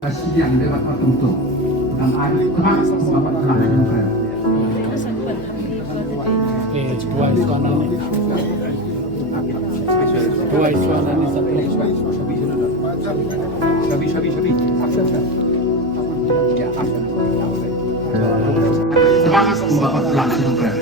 Sidang lewat tertentu dan air keras mendapat pelanggan keren. Dua suara ni satu. Shabi. Semangat mendapat pelanggan keren.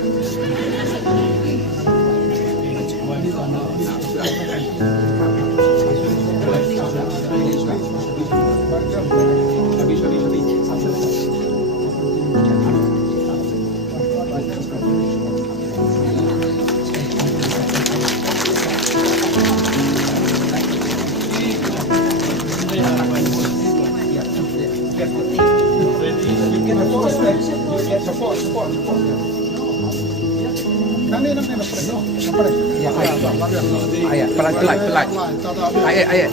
Ayat, pelan. Ayat.